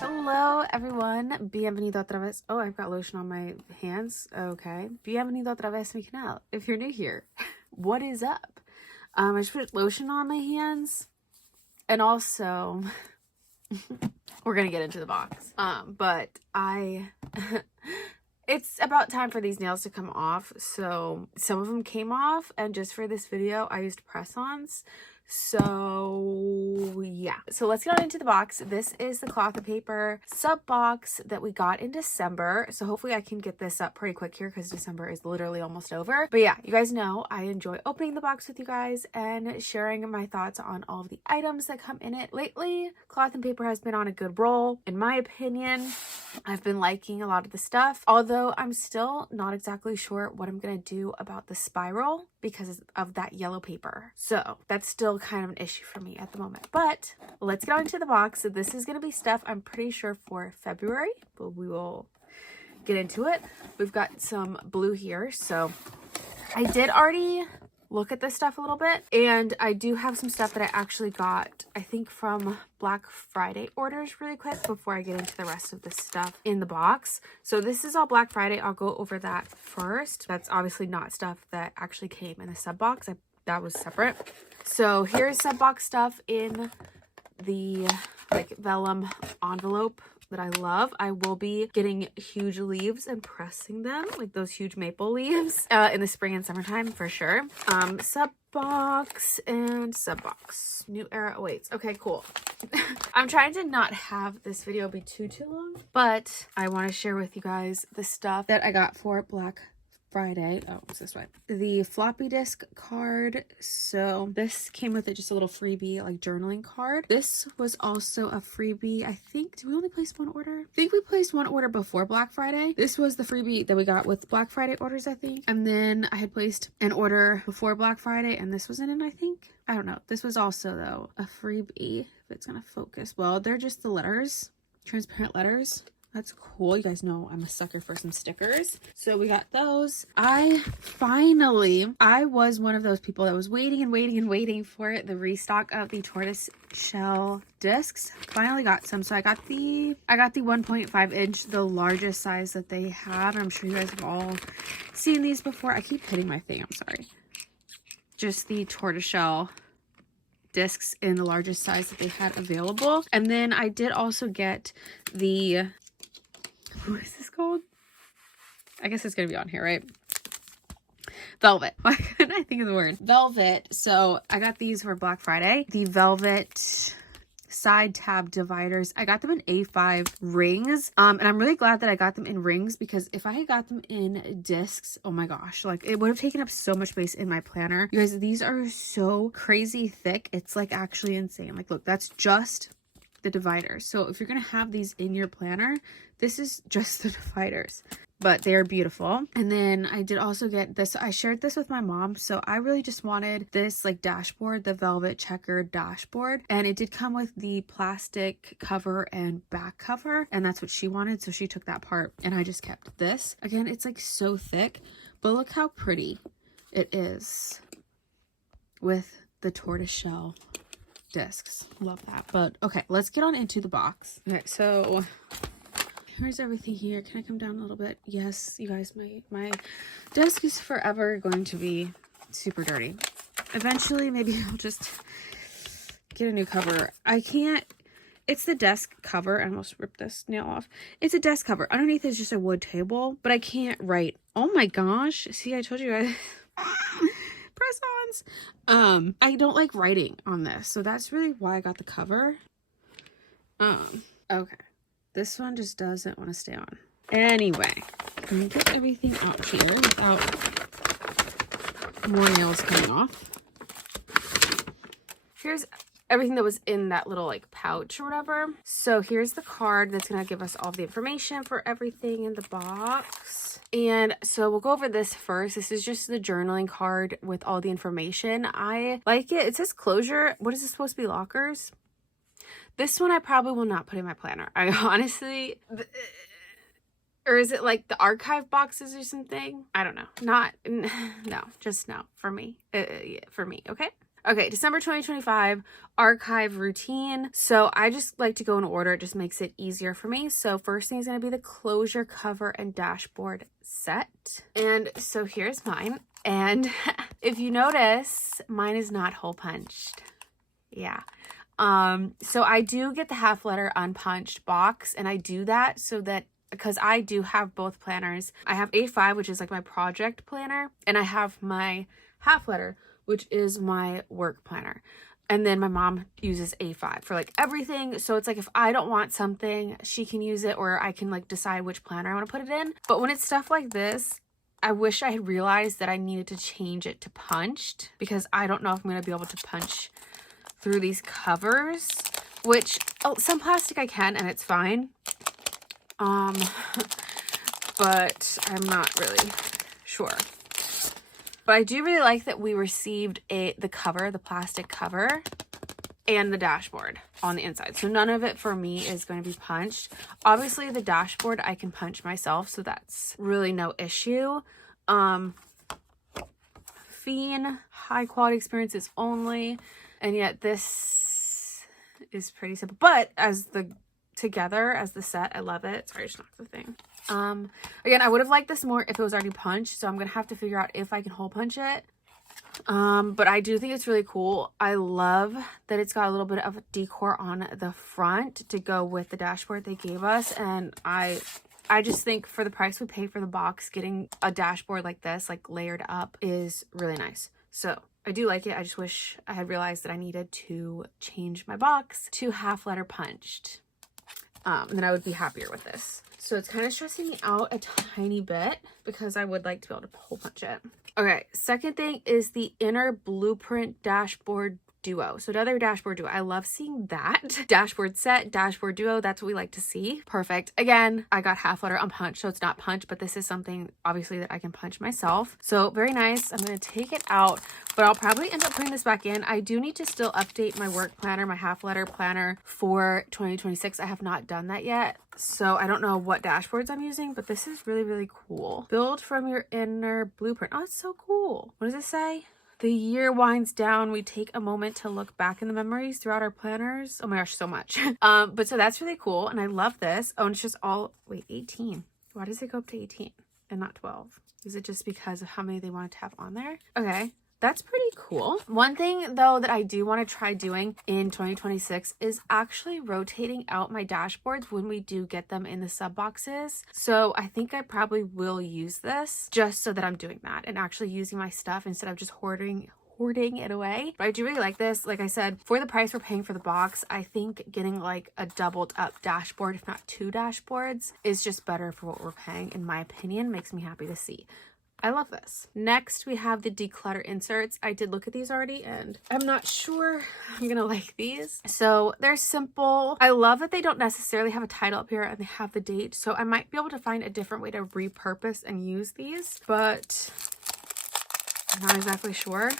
Hello everyone, bienvenido otra vez. Oh, I've got lotion on my hands. Okay, bienvenido otra vez a mi canal. If you're new here, what is up? I just put lotion on my hands, and also we're gonna get into the box. But it's about time for these nails to come off. So some of them came off, and just for this video, I used press-ons. So yeah, so let's get on into the box. This is the cloth and paper sub box that we got in December. So hopefully I can get this up pretty quick here because December is literally almost over. But yeah, you guys know I enjoy opening the box with you guys and sharing my thoughts on all of the items that come in it. Lately, cloth and paper has been on a good roll, in my opinion. I've been liking a lot of the stuff, although I'm still not exactly sure what I'm gonna do about the spiral because of that yellow paper. So that's still kind of an issue for me at the moment. But let's get on into the box. So this is gonna be stuff I'm pretty sure for February, but we will get into it. We've got some blue here. So I did already look at this stuff a little bit, and I do have some stuff that I actually got, I think, from Black Friday orders really quick before I get into the rest of the stuff in the box. So this is all Black Friday. I'll go over that first. That's obviously not stuff that actually came in the sub box. That was separate. So here's sub box stuff in the like vellum envelope that I love. I will be getting huge leaves and pressing them, like those huge maple leaves, in the spring and summertime for sure. Sub box and sub box. New era awaits. Okay, cool. I'm trying to not have this video be too long, but I want to share with you guys the stuff that I got for Black Friday. Oh, it's this way. The floppy disk card. So this came with it, just a little freebie, like journaling card. This was also a freebie. I think, did we only place one order? I think we placed one order before Black Friday. This was the freebie that we got with Black Friday orders, I think. And then I had placed an order before Black Friday, and this was in it, I think. I don't know. This was also, though, a freebie. If it's gonna focus. Well, they're just the letters, transparent letters. That's cool. You guys know I'm a sucker for some stickers. So we got those. I was one of those people that was waiting and waiting for the restock of the tortoise shell discs. Finally got some. So I got the 1.5 inch, the largest size that they have. I'm sure you guys have all seen these before. I keep hitting my thing. I'm sorry. Just the tortoise shell discs in the largest size that they had available. And then I did also get the, what is this called? I guess it's gonna be on here, right? Velvet. Why couldn't I think of the word? Velvet. So I got these for Black Friday. The velvet side tab dividers. I got them in A5 rings. And I'm really glad that I got them in rings, because if I had got them in discs, oh my gosh, like it would have taken up so much space in my planner. You guys, these are so crazy thick. It's like actually insane. Like, look, that's just the dividers. So if you're gonna have these in your planner, this is just the dividers, but they are beautiful. And then I did also get this. I shared this with my mom, so I really just wanted this like dashboard, the velvet checkered dashboard, and it did come with the plastic cover and back cover, and that's what she wanted, so she took that part and I just kept this. Again, it's like so thick, but look how pretty it is with the tortoiseshell discs. Love that. But okay, let's get on into the box. Okay, so here's everything here. Can I come down a little bit? Yes, you guys, my desk is forever going to be super dirty. Eventually, maybe I'll just get a new cover. I can't, it's the desk cover. I almost ripped this nail off. It's a desk cover. Underneath is just a wood table, but I can't write. Oh my gosh. See, I told you guys. Press-ons. I don't like writing on this, so that's really why I got the cover. Okay. This one just doesn't want to stay on. Anyway, let me get everything out here without more nails coming off. Here's everything that was in that little like pouch or whatever. So here's the card that's going to give us all the information for everything in the box. And so we'll go over this first. This is just the journaling card with all the information. I like it. It says closure. What is this supposed to be? Lockers? This one I probably will not put in my planner. I honestly, or is it like the archive boxes or something? I don't know. No, just no for me. For me, okay? Okay, December 2025 archive routine. So I just like to go in order. It just makes it easier for me. So first thing is going to be the closure, cover, and dashboard set. And so here's mine. And if you notice, mine is not hole punched. Yeah. So I do get the half letter unpunched box, and I do that so that because I do have both planners. I have A5, which is like my project planner, and I have my half letter, which is my work planner. And then my mom uses A5 for like everything. So it's like if I don't want something, she can use it, or I can like decide which planner I want to put it in. But when it's stuff like this, I wish I had realized that I needed to change it to punched, because I don't know if I'm going to be able to punch through these covers, which some plastic I can, and it's fine. But I'm not really sure. But I do really like that we received the cover, the plastic cover, and the dashboard on the inside. So none of it for me is going to be punched. Obviously the dashboard I can punch myself, so that's really no issue. Fiend, high quality experiences only. And yet this is pretty simple. But as the set, I love it. Sorry, I just knocked the thing. Again, I would have liked this more if it was already punched, so I'm gonna have to figure out if I can hole punch it. But I do think it's really cool. I love that it's got a little bit of decor on the front to go with the dashboard they gave us, and I just think for the price we pay for the box, getting a dashboard like this, like layered up, is really nice. So I do like it. I just wish I had realized that I needed to change my box to half letter punched. Then I would be happier with this. So it's kind of stressing me out a tiny bit because I would like to be able to hole punch it. Okay, second thing is the inner blueprint dashboard duo. So another dashboard duo. I love seeing that. Dashboard set, dashboard duo. That's what we like to see. Perfect. Again, I got half letter unpunched, so it's not punched, but this is something obviously that I can punch myself. So very nice. I'm going to take it out, but I'll probably end up putting this back in. I do need to still update my work planner, my half letter planner for 2026. I have not done that yet. So I don't know what dashboards I'm using, but this is really, really cool. Build from your inner blueprint. Oh, it's so cool. What does it say? The year winds down. We take a moment to look back in the memories throughout our planners. Oh my gosh, so much. But so that's really cool. And I love this. Oh, and it's just all, wait, 18. Why does it go up to 18 and not 12? Is it just because of how many they wanted to have on there? Okay. That's pretty cool. One thing though that I do want to try doing in 2026 is actually rotating out my dashboards when we do get them in the sub boxes. So I think I probably will use this just so that I'm doing that and actually using my stuff instead of just hoarding it away. But I do really like this. Like I said, for the price we're paying for the box, I think getting like a doubled up dashboard, if not 2 dashboards, is just better for what we're paying. In my opinion, makes me happy to see. I love this. Next, we have the Declutter Inserts. I did look at these already and I'm not sure I'm gonna like these. So they're simple. I love that they don't necessarily have a title up here and they have the date. So I might be able to find a different way to repurpose and use these, but I'm not exactly sure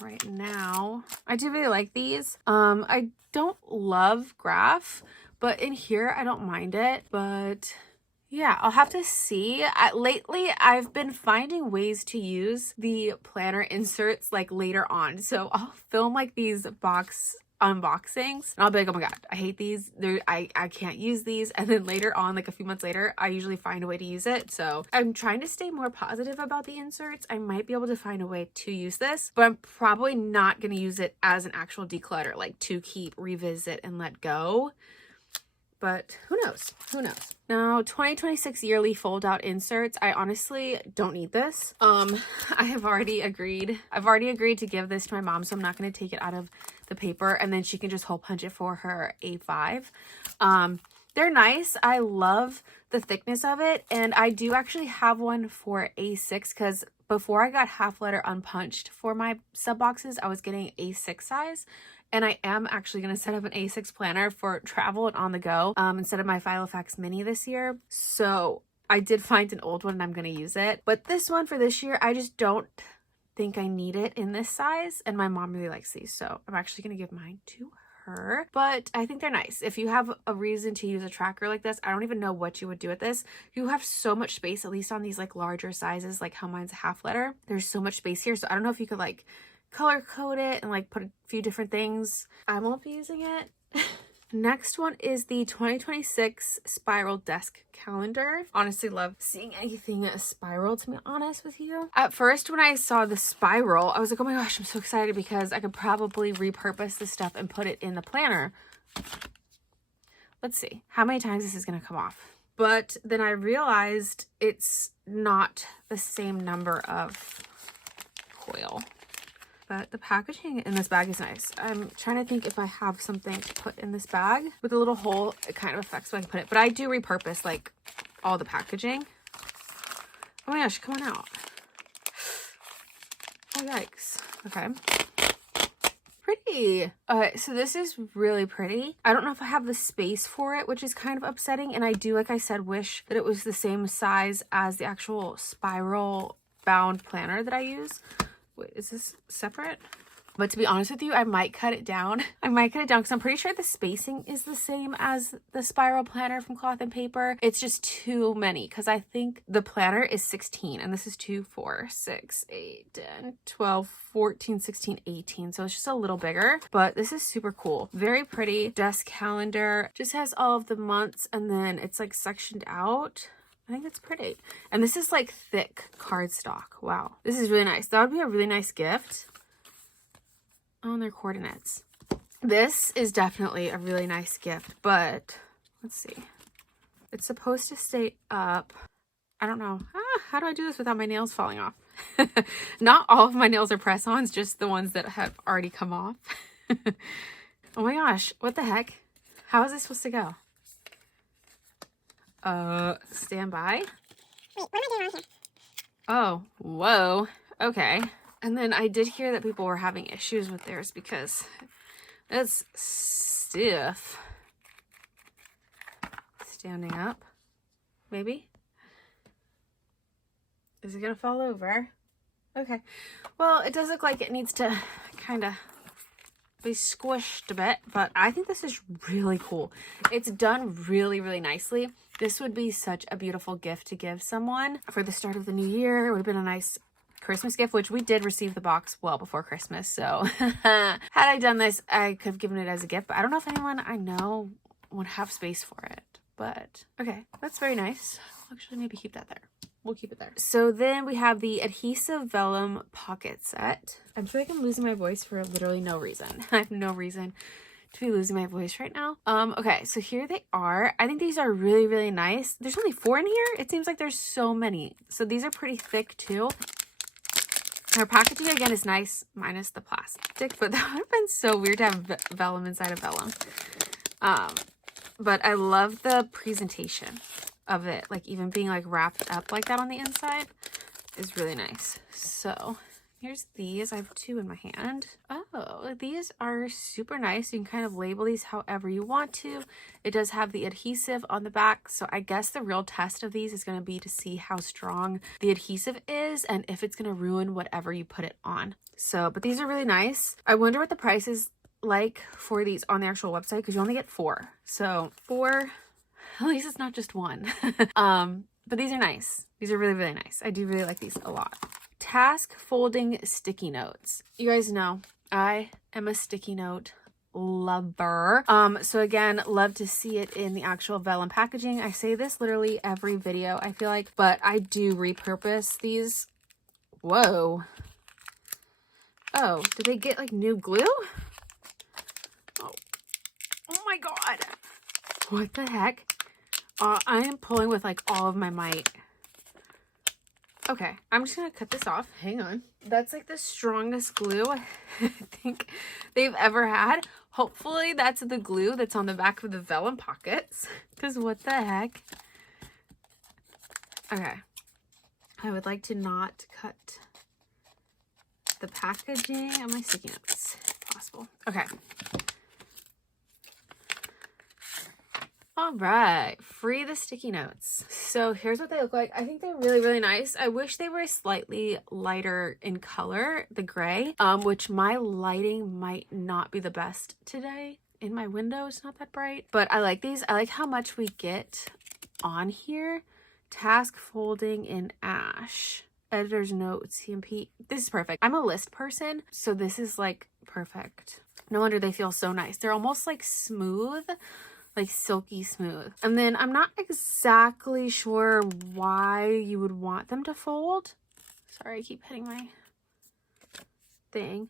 right now. I do really like these. I don't love graph, but in here I don't mind it, but yeah, I'll have to see. Lately, I've been finding ways to use the planner inserts like later on. So I'll film like these box unboxings and I'll be like, oh my god, I hate these. I can't use these. And then later on, like a few months later, I usually find a way to use it. So I'm trying to stay more positive about the inserts. I might be able to find a way to use this, but I'm probably not going to use it as an actual declutter, like to keep, revisit, and let go. But who knows? Who knows? Now, 2026 yearly fold out inserts. I honestly don't need this. I have already agreed. I've already agreed to give this to my mom, so I'm not going to take it out of the paper, and then she can just hole punch it for her A5. They're nice. I love the thickness of it, and I do actually have one for A6 because before I got half letter unpunched for my sub boxes, I was getting A6 size. And I am actually going to set up an A6 planner for travel and on the go instead of my Filofax Mini this year. So I did find an old one and I'm going to use it. But this one for this year, I just don't think I need it in this size. And my mom really likes these. So I'm actually going to give mine to her. But I think they're nice. If you have a reason to use a tracker like this, I don't even know what you would do with this. You have so much space, at least on these like larger sizes, like how mine's a half letter. There's so much space here. So I don't know if you could like color code it and like put a few different things. I won't be using it. Next one is the 2026 Spiral Desk Calendar. Honestly love seeing anything spiral, to be honest with you. At first, when I saw the spiral, I was like, oh my gosh, I'm so excited because I could probably repurpose this stuff and put it in the planner. Let's see how many times this is going to come off. But then I realized it's not the same number of coil. But the packaging in this bag is nice. I'm trying to think if I have something to put in this bag. With a little hole, it kind of affects where I can put it. But I do repurpose like all the packaging. Oh my gosh, come on out. Oh, yikes. Okay. Pretty. Okay, so this is really pretty. I don't know if I have the space for it, which is kind of upsetting. And I do, like I said, wish that it was the same size as the actual spiral bound planner that I use. Wait, is this separate? But to be honest with you, I might cut it down. I might cut it down because I'm pretty sure the spacing is the same as the spiral planner from Cloth and Paper. It's just too many because I think the planner is 16 and this is 2, 4, 6, 8, 10, 12, 14, 16, 18. So it's just a little bigger, but this is super cool. Very pretty desk calendar. Just has all of the months and then it's like sectioned out. I think that's pretty. And this is like thick cardstock. Wow. This is really nice. That would be a really nice gift. Oh, and their coordinates. This is definitely a really nice gift, but let's see. It's supposed to stay up. I don't know. How do I do this without my nails falling off? Not all of my nails are press-ons, just the ones that have already come off. Oh my gosh. What the heck? How is this supposed to go? Stand by. Wait, what am I doing wrong here? Oh, whoa. Okay. And then I did hear that people were having issues with theirs because it's stiff. Standing up. Maybe? Is it gonna fall over? Okay. Well, it does look like it needs to kind of be squished a bit, but I think this is really cool. It's done really, really nicely. This would be such a beautiful gift to give someone for the start of the new year. It would have been a nice Christmas gift, which we did receive the box well before Christmas. So had I done this, I could have given it as a gift, but I don't know if anyone I know would have space for it. But okay, that's very nice. I'll actually maybe keep that there. We'll keep it there. So then we have the Adhesive Vellum pocket set. I feel like I'm losing my voice for literally no reason. I have no reason to be losing my voice right now. Okay, so here they are. I think these are really, really nice. There's only 4 in here. It seems like there's so many. So these are pretty thick too. Our packaging again is nice, minus the plastic, but that would have been so weird to have vellum inside of vellum. But I love the presentation of it, like even being like wrapped up like that on the inside is really nice. So here's these. I have 2 in my hand. Oh, these are super nice. You can kind of label these however you want to. It does have the adhesive on the back. So I guess the real test of these is going to be to see how strong the adhesive is and if it's going to ruin whatever you put it on. So, but these are really nice. I wonder what the price is like for these on the actual website because you only get 4. So 4, at least it's not just 1. But these are nice. These are really, really nice. I do really like these a lot. Task folding sticky notes. You guys know I am a sticky note lover. So again, love to see it in the actual vellum packaging. I say this literally every video, I feel like, but I do repurpose these. Whoa. Oh, did they get like new glue? Oh my god. What the heck? I am pulling with like all of my might. Okay, I'm just gonna cut this off. Hang on. That's like the strongest glue I think they've ever had. Hopefully that's the glue that's on the back of the vellum pockets. Because what the heck? Okay. I would like to not cut the packaging on my sticky notes if possible. Okay. All right, free the sticky notes. So here's what they look like. I think they're really, really nice. I wish they were slightly lighter in color, the gray, which my lighting might not be the best today. In my window, it's not that bright, but I like these. I like how much we get on here. Task folding in ash. editor's note, CMP. This is perfect. I'm a list person, so this is like perfect. No wonder they feel so nice. They're almost like smooth, like silky smooth. And then I'm not exactly sure why you would want them to fold. Sorry, I keep hitting my thing.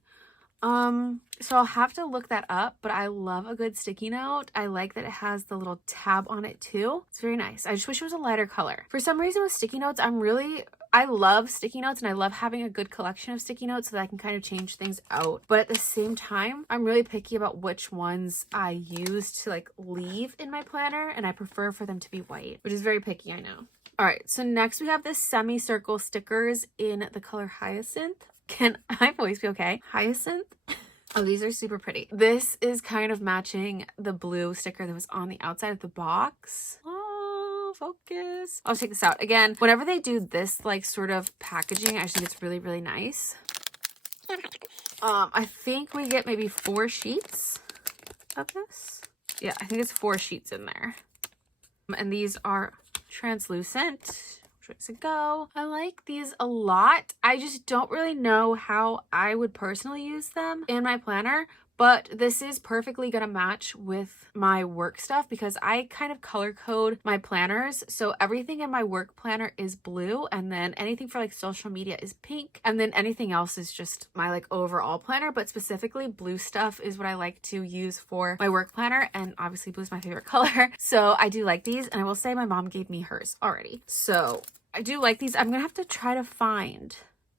So I'll have to look that up, but I love a good sticky note. I like that it has the little tab on it too. It's very nice. I just wish it was a lighter color. For some reason with sticky notes, I love sticky notes and I love having a good collection of sticky notes so that I can kind of change things out. But at the same time, I'm really picky about which ones I use to like leave in my planner, and I prefer for them to be white, which is very picky, I know. All right, so next we have the Semicircle stickers in the color Hyacinth. Can my voice be okay? Hyacinth? Oh, these are super pretty. This is kind of matching the blue sticker that was on the outside of the box. Oh, focus. I'll take this out. Again, whenever they do this like sort of packaging, I just think it's really, really nice. I think we get maybe 4 sheets of this. Yeah, I think it's 4 sheets in there. And these are translucent. To go. I like these a lot. I just don't really know how I would personally use them in my planner, but this is perfectly gonna match with my work stuff because I kind of color code my planners. So everything in my work planner is blue, and then anything for like social media is pink, and then anything else is just my like overall planner, but specifically blue stuff is what I like to use for my work planner, and obviously blue is my favorite color. So I do like these, and I will say my mom gave me hers already. So I do like these. I'm gonna have to try to find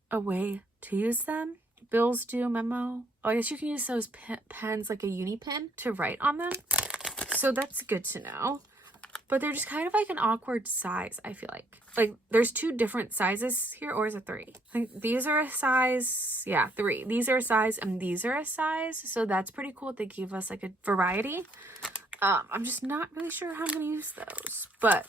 a way to use them. Bills due memo. Oh, I guess you can use those pens like a uni pen to write on them. So that's good to know. But they're just kind of like an awkward size, I feel like. Like there's 2 different sizes here, or is it 3? I think these are a size, yeah, 3. These are a size and these are a size. So that's pretty cool. They give us like a variety. I'm just not really sure how I'm gonna use those. But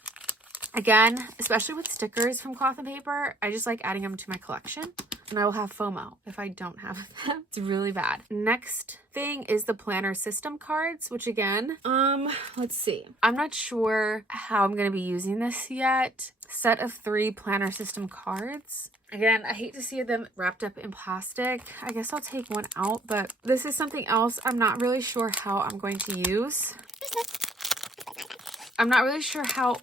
again, especially with stickers from cloth and paper, I just like adding them to my collection, and I will have FOMO if I don't have them. It's really bad. Next thing is the planner system cards, which again, let's see. I'm not sure how I'm going to be using this yet. Set of 3 planner system cards. Again, I hate to see them wrapped up in plastic. I guess I'll take one out, but this is something else I'm not really sure how I'm going to use. I'm not really sure how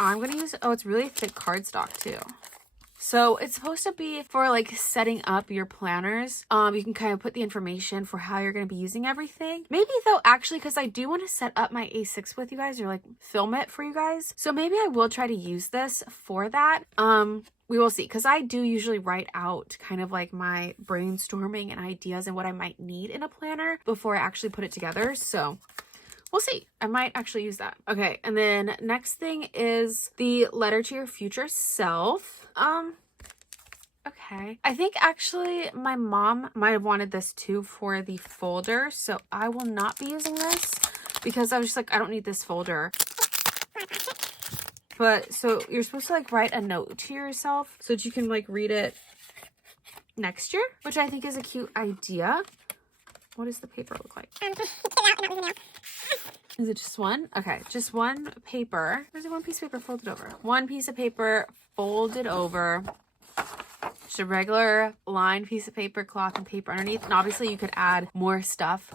I'm going to use it. Oh, it's really thick cardstock too. So it's supposed to be for like setting up your planners. You can kind of put the information for how you're going to be using everything. Maybe though, actually, because I do want to set up my A6 with you guys, or like film it for you guys. So maybe I will try to use this for that. We will see, because I do usually write out kind of like my brainstorming and ideas and what I might need in a planner before I actually put it together. So we'll see. I might actually use that. Okay, and then next thing is the letter to your future self. Okay. I think actually my mom might have wanted this too for the folder, so I will not be using this because I was just like, I don't need this folder. But so you're supposed to like write a note to yourself so that you can like read it next year, which I think is a cute idea. What does the paper look like? Is it just one? Okay, just one paper. There's one piece of paper folded over. One piece of paper folded over. Just a regular lined piece of paper, cloth and paper underneath. And obviously you could add more stuff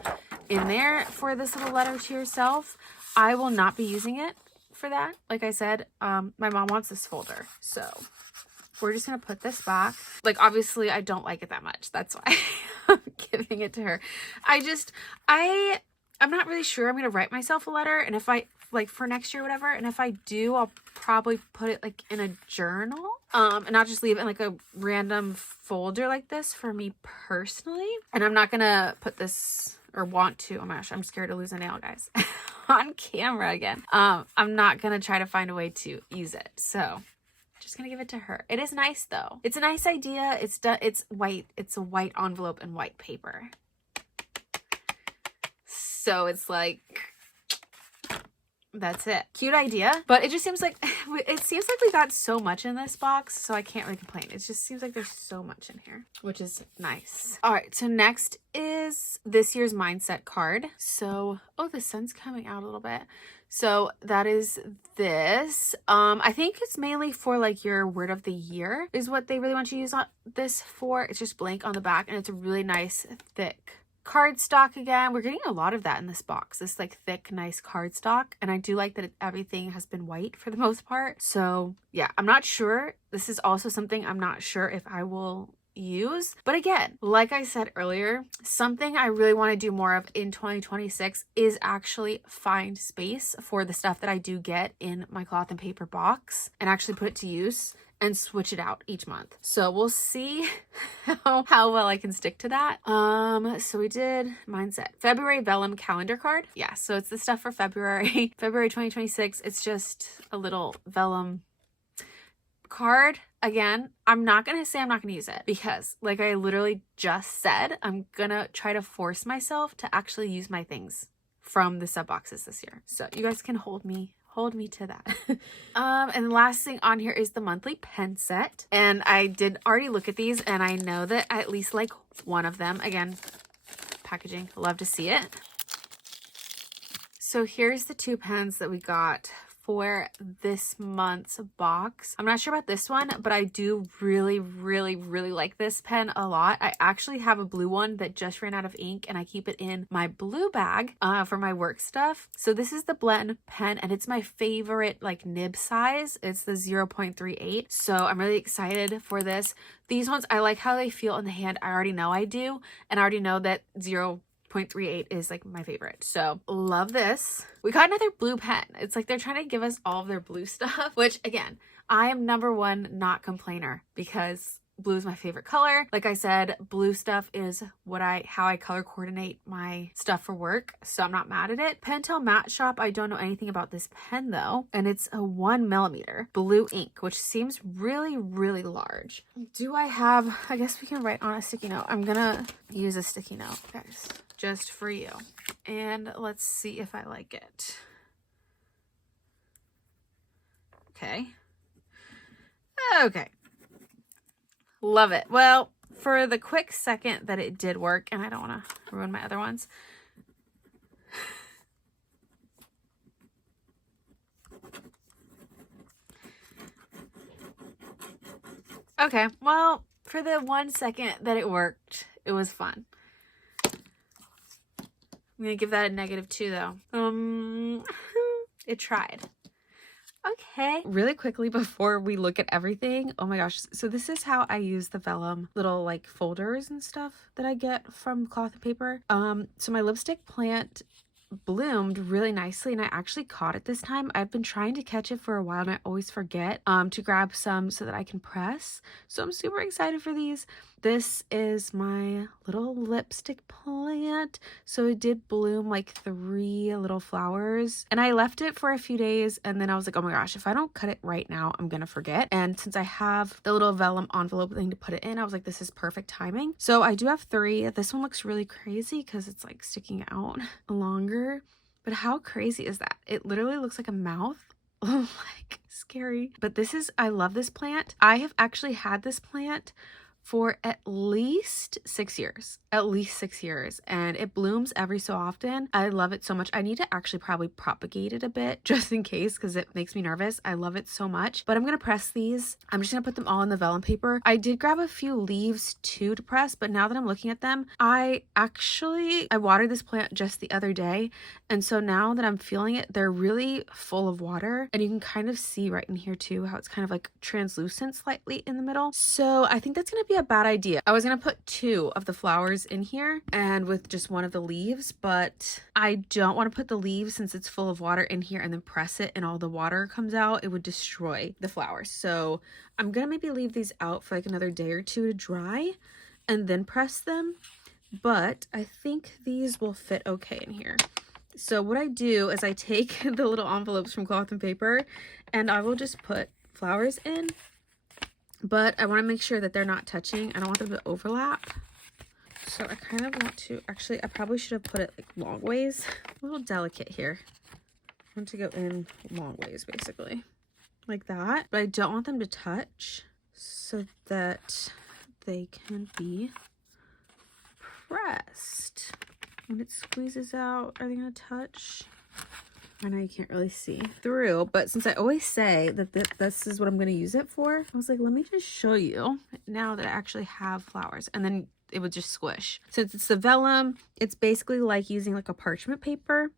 in there for this little letter to yourself. I will not be using it for that. Like I said, my mom wants this folder. So we're just going to put this back. Like, obviously I don't like it that much. That's why I'm giving it to her. I'm not really sure I'm going to write myself a letter. And if I, like for next year or whatever, and if I do, I'll probably put it like in a journal. And not just leave it in like a random folder like this for me personally. And I'm not going to put this, or want to, oh my gosh, I'm scared to lose a nail, guys, on camera again. I'm not going to try to find a way to use it. So just gonna give it to her. It is nice though. It's a nice idea. It's white. It's a white envelope and white paper. So it's like, that's it. Cute idea. But it just seems like, we got so much in this box, so I can't really complain. It just seems like there's so much in here, which is nice. All right, so next is this year's mindset card. So, oh, the sun's coming out a little bit. So that is this. I think it's mainly for like your word of the year is what they really want you to use on this for. It's just blank on the back, and it's a really nice thick cardstock. Again, we're getting a lot of that in this box, this like thick nice cardstock, and I do like that everything has been white for the most part. So yeah, I'm not sure. This is also something I'm not sure if I will use, but again, like I said earlier, something I really want to do more of in 2026 is actually find space for the stuff that I do get in my cloth and paper box and actually put it to use and switch it out each month. So we'll see how well I can stick to that. So we did mindset, February Vellum calendar card. Yeah, so it's the stuff for February, February 2026. It's just a little Vellum card. Again, I'm not gonna say I'm not gonna use it because like I literally just said, I'm gonna try to force myself to actually use my things from the sub boxes this year. So you guys can hold me to that. And the last thing on here is the monthly pen set. And I did already look at these, and I know that I at least like one of them. Again, packaging, love to see it. So here's the 2 pens that we got for this month's box. I'm not sure about this one, but I do really like this pen a lot. I actually have a blue one that just ran out of ink, and I keep it in my blue bag for my work stuff. So this is the blend pen, and it's my favorite like nib size. It's the 0.38. So I'm really excited for this. These ones, I like how they feel in the hand. I already know I do, and I already know that 0.38 is like my favorite. So love this. We got another blue pen. It's like they're trying to give us all of their blue stuff, which again, I am #1 not complainer because blue is my favorite color. Like I said, blue stuff is how I color coordinate my stuff for work. So I'm not mad at it. Pentel Matte Shop. I don't know anything about this pen though. And it's a 1mm blue ink, which seems really large. Do I have, I guess we can write on a sticky note. I'm gonna use a sticky note, guys, just for you. And let's see if I like it. Okay. Okay. Love it. Well, for the quick second that it did work, and I don't want to ruin my other ones. Okay, well, for the 1 second that it worked, it was fun. I'm gonna give that a -2 though. It tried. Okay. Really quickly before we look at everything, oh my gosh, so this is how I use the Vellum little like folders and stuff that I get from cloth and paper. So my lipstick plant bloomed really nicely, and I actually caught it this time. I've been trying to catch it for a while, and I always forget to grab some so that I can press. So I'm super excited for these. This is my little lipstick plant. So it did bloom like 3 little flowers, and I left it for a few days, and then I was like, oh my gosh, if I don't cut it right now, I'm gonna forget. And since I have the little Vellum envelope thing to put it in, I was like, this is perfect timing. So I do have 3. This one looks really crazy because it's like sticking out longer, but how crazy is that? It literally looks like a mouth. Oh, like scary. But this is, I love this plant. I have actually had this plant for at least 6 years, and it blooms every so often. I love it so much. I need to actually probably propagate it a bit just in case, because it makes me nervous. I love it so much. But I'm gonna press these. I'm just gonna put them all in the vellum paper. I did grab a few leaves too to press, but now that I'm looking at them, I watered this plant just the other day, and so now that I'm feeling it, they're really full of water, and you can kind of see right in here too how it's kind of like translucent slightly in the middle. So I think that's gonna be a bad idea. I was gonna put 2 of the flowers in here and with just 1 of the leaves, but I don't want to put the leaves since it's full of water in here and then press it and all the water comes out. It would destroy the flowers. So I'm gonna maybe leave these out for like another day or 2 to dry and then press them, but I think these will fit okay in here. So what I do is I take the little envelopes from cloth and paper and I will just put flowers in, but I want to make sure that they're not touching. I don't want them to overlap. So I kind of want to, actually, I probably should have put it like long ways. A little delicate here. I want to go in long ways, basically. Like that. But I don't want them to touch so that they can be pressed. When it squeezes out, are they going to touch? I know you can't really see through, but since I always say that this is what I'm going to use it for, I was like, let me just show you now that I actually have flowers, and then it would just squish. Since it's the vellum, it's basically like using like a parchment paper.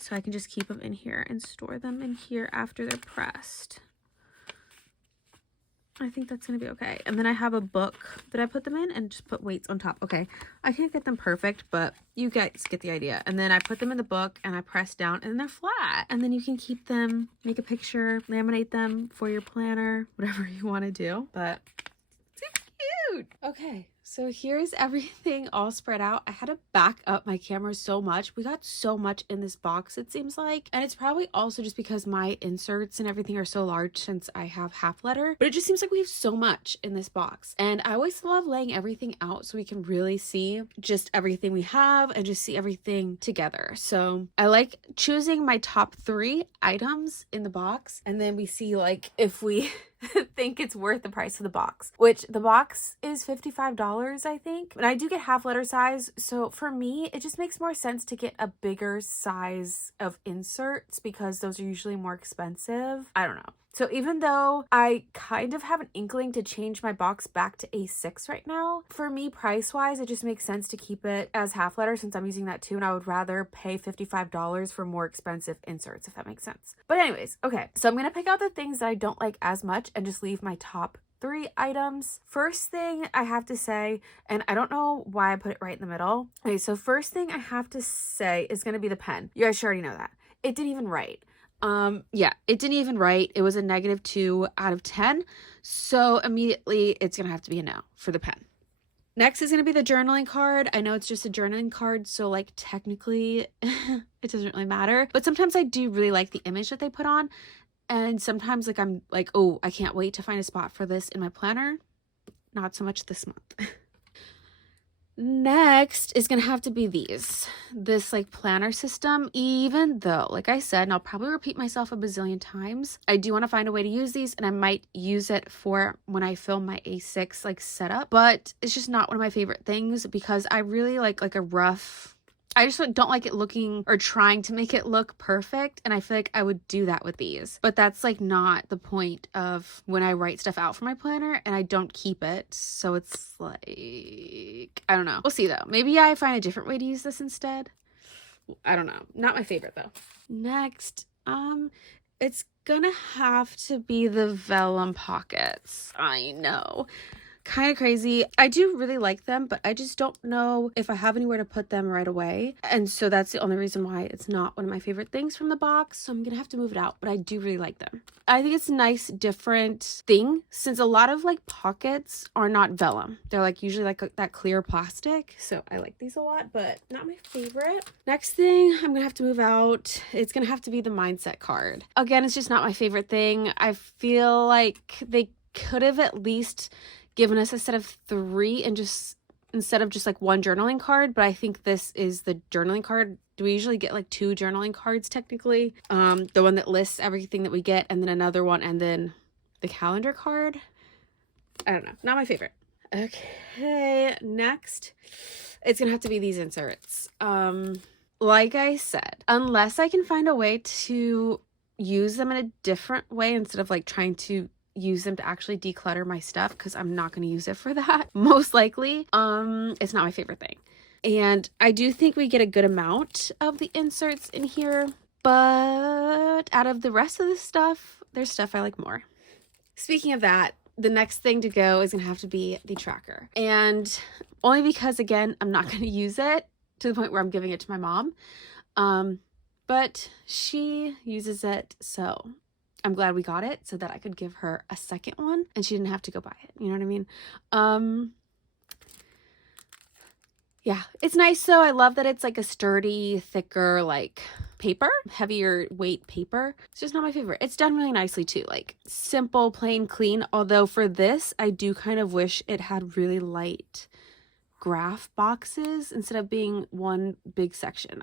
So I can just keep them in here and store them in here after they're pressed. I think that's going to be okay. And then I have a book that I put them in and just put weights on top. Okay, I can't get them perfect, but you guys get the idea. And then I put them in the book and I press down and they're flat. And then you can keep them, make a picture, laminate them for your planner, whatever you want to do. But it's cute. Okay. So here's everything all spread out. I had to back up my camera so much. We got so much in this box, it seems like. And it's probably also just because my inserts and everything are so large since I have half letter. But it just seems like we have so much in this box. And I always love laying everything out so we can really see just everything we have and just see everything together. So I like choosing my top 3 items in the box. And then we see like if we think it's worth the price of the box, which the box is $55, I think. And I do get half letter size. So for me, it just makes more sense to get a bigger size of inserts because those are usually more expensive. I don't know. So even though I kind of have an inkling to change my box back to A6 right now, for me price-wise, it just makes sense to keep it as half letter since I'm using that too, and I would rather pay $55 for more expensive inserts, if that makes sense. But anyways, okay, so I'm going to pick out the things that I don't like as much and just leave my top 3 items. First thing I have to say, and I don't know why I put it right in the middle. Okay, so first thing I have to say is going to be the pen. You guys should already know that. It didn't even write. Yeah, it didn't even write. It was a -2 out of 10. So immediately it's going to have to be a no for the pen. Next is going to be the journaling card. I know it's just a journaling card, so like technically it doesn't really matter. But sometimes I do really like the image that they put on. And sometimes like I'm like, oh, I can't wait to find a spot for this in my planner. Not so much this month. Next is going to have to be this like planner system, even though, like I said, and I'll probably repeat myself a bazillion times, I do want to find a way to use these and I might use it for when I film my A6 like setup, but it's just not one of my favorite things because I really like a rough, I just don't like it looking or trying to make it look perfect. And I feel like I would do that with these, but that's like not the point of when I write stuff out for my planner and I don't keep it. So it's like, I don't know. We'll see though. Maybe I find a different way to use this instead. I don't know. Not my favorite though. Next, it's gonna have to be the vellum pockets. I know. Kind of crazy. I do really like them, but I just don't know if I have anywhere to put them right away. And so that's the only reason why it's not one of my favorite things from the box. So I'm going to have to move it out, but I do really like them. I think it's a nice, different thing since a lot of like pockets are not vellum. They're like usually like that clear plastic. So I like these a lot, but not my favorite. Next thing I'm going to have to move out. It's going to have to be the mindset card. Again, it's just not my favorite thing. I feel like they could have at least given us a set of 3 and just instead of just like one journaling card, but I think this is the journaling card. Do we usually get like 2 journaling cards technically? The one that lists everything that we get and then another one and then the calendar card. I don't know. Not my favorite. Okay, next it's gonna have to be these inserts. Like I said, unless I can find a way to use them in a different way instead of like trying to use them to actually declutter my stuff, because I'm not going to use it for that most likely. It's not my favorite thing, and I do think we get a good amount of the inserts in here, but out of the rest of the stuff, there's stuff I like more. Speaking of that, the next thing to go is gonna have to be the tracker, and only because again I'm not going to use it to the point where I'm giving it to my mom, but she uses it, so I'm glad we got it so that I could give her a second one and she didn't have to go buy it. You know what I mean? Yeah, it's nice though. I love that it's like a sturdy, thicker, like paper, heavier weight paper. It's just not my favorite. It's done really nicely too, like simple, plain, clean. Although for this, I do kind of wish it had really light graph boxes instead of being one big section.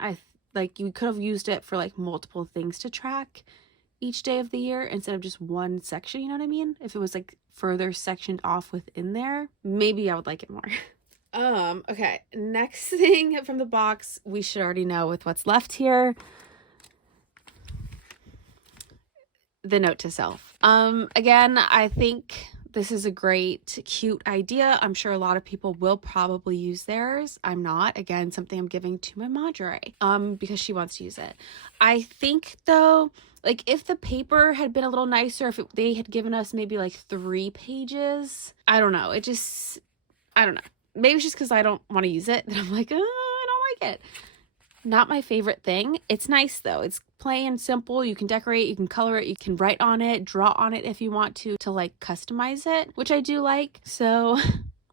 Like you could have used it for like multiple things to track each day of the year instead of just one section, you know what I mean? If it was like further sectioned off within there, maybe I would like it more. Okay, next thing from the box, we should already know with what's left here. the note to self. Again, I think this is a great, cute idea. I'm sure a lot of people will probably use theirs. I'm not. Again, something I'm giving to my Madre, because she wants to use it. I think though, like if the paper had been a little nicer, if they had given us maybe like 3 pages, I don't know. I don't know. Maybe it's just because I don't want to use it that I'm like, oh, I don't like it. Not my favorite thing. It's nice though. It's plain, simple. You can decorate, you can color it, you can write on it, draw on it if you want to like customize it, which I do like. So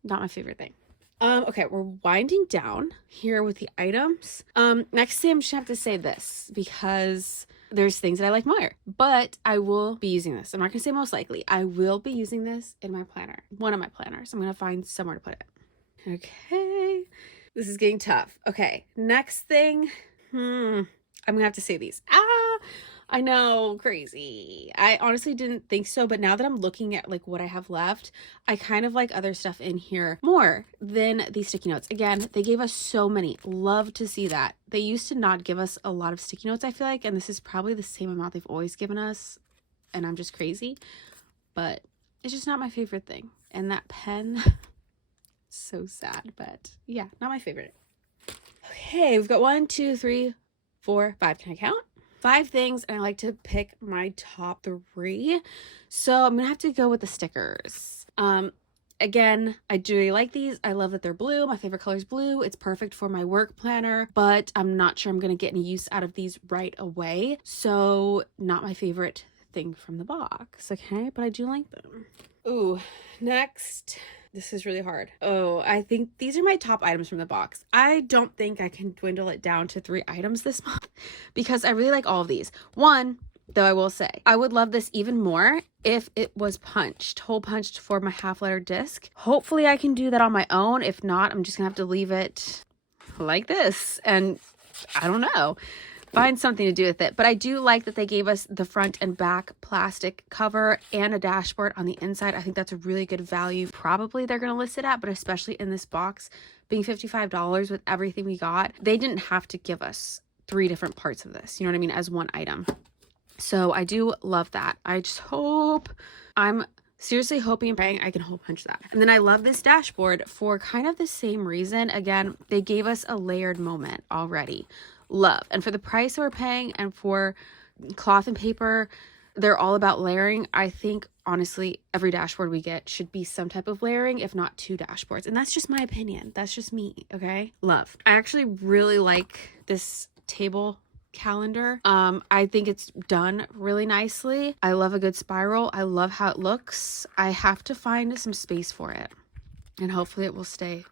not my favorite thing. Okay, we're winding down here with the items. Next thing I'm just gonna have to say this because there's things that I like more, but I will be using this. I'm not gonna say most likely. I will be using this in my planner, one of my planners. I'm gonna find somewhere to put it. Okay. This is getting tough. Okay, next thing. I'm gonna have to say these. I know, crazy. I honestly didn't think so, but now that I'm looking at like what I have left, I kind of like other stuff in here more than these sticky notes. Again, they gave us so many. Love to see that. They used to not give us a lot of sticky notes, I feel like, and this is probably the same amount they've always given us, and I'm just crazy, but it's just not my favorite thing. And that pen, so sad, but yeah, not my favorite. Okay, we've got 1, 2, 3, 4, 5. Can I count? 5 things, and I like to pick my top 3. So I'm gonna have to go with the stickers. Again, I do really like these. I love that they're blue. My favorite color is blue. It's perfect for my work planner, but I'm not sure I'm gonna get any use out of these right away. So not my favorite thing from the box, okay? But I do like them. Ooh, next. This is really hard. Oh, I think these are my top items from the box. I don't think I can dwindle it down to 3 items this month because I really like all of these. One, though, I will say, I would love this even more if it was punched, hole punched for my half-letter disc. Hopefully I can do that on my own. If not, I'm just gonna have to leave it like this. And I don't know. Find something to do with it. But I do like that they gave us the front and back plastic cover and a dashboard on the inside. I think that's a really good value. Probably they're going to list it at, but especially in this box being $55 with everything we got, they didn't have to give us 3 different parts of this, you know what I mean, as one item. So I do love that. I just hope, I'm seriously hoping and praying I can hole punch that. And then I love this dashboard for kind of the same reason. Again, they gave us a layered moment already. Love. And for the price we're paying and for cloth and paper, they're all about layering. I think honestly every dashboard we get should be some type of layering, if not 2 dashboards, and that's just my opinion. That's just me. Okay, love. I actually really like this table calendar. I think it's done really nicely. I love a good spiral. I love how it looks. I have to find some space for it, and hopefully it will stay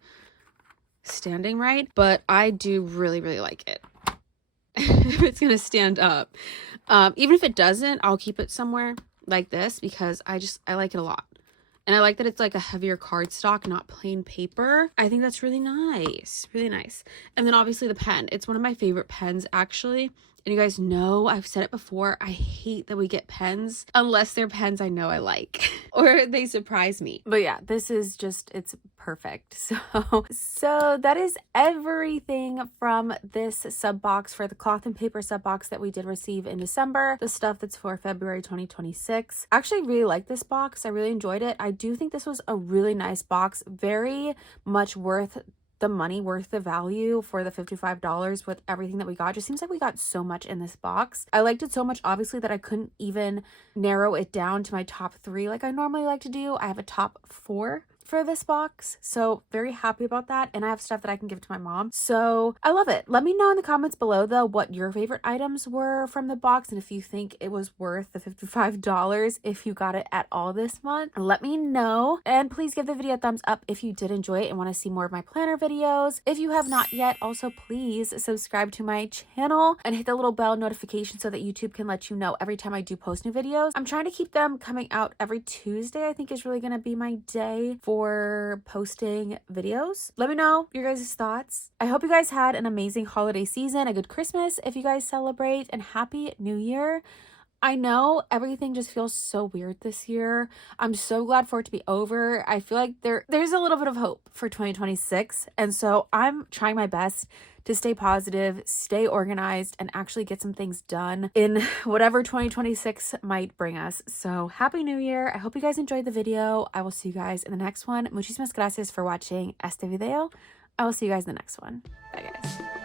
standing right, but I do really like it. If it's gonna stand up, even if it doesn't, I'll keep it somewhere like this because I like it a lot. And I like that it's like a heavier cardstock, not plain paper. I think that's really nice, really nice. And then obviously the pen, it's one of my favorite pens actually. And you guys know, I've said it before, I hate that we get pens unless they're pens I know I like or they surprise me. But yeah, this is just, it's perfect. So that is everything from this sub box for the cloth and paper sub box that we did receive in December. The stuff that's for February 2026. I actually really like this box. I really enjoyed it. I do think this was a really nice box. Very much worth the money, worth the value for the $55 with everything that we got. Just seems like we got so much in this box. I liked it so much, obviously, that I couldn't even narrow it down to my top 3 like I normally like to do. I have a top 4 for this box, so very happy about that. And I have stuff that I can give to my mom, so I love it. Let me know in the comments below though what your favorite items were from the box, and if you think it was worth the $55 if you got it at all this month. Let me know, and please give the video a thumbs up if you did enjoy it and want to see more of my planner videos. If you have not yet, also please subscribe to my channel and hit the little bell notification so that YouTube can let you know every time I do post new videos. I'm trying to keep them coming out every Tuesday. I think is really going to be my day for posting videos. Let me know your guys' thoughts. I hope you guys had an amazing holiday season, a good Christmas if you guys celebrate, and Happy New Year. I know everything just feels so weird this year. I'm so glad for it to be over. I feel like there's a little bit of hope for 2026. And so I'm trying my best to stay positive, stay organized, and actually get some things done in whatever 2026 might bring us. So happy new year. I hope you guys enjoyed the video. I will see you guys in the next one. Muchísimas gracias for watching este video. I will see you guys in the next one. Bye guys.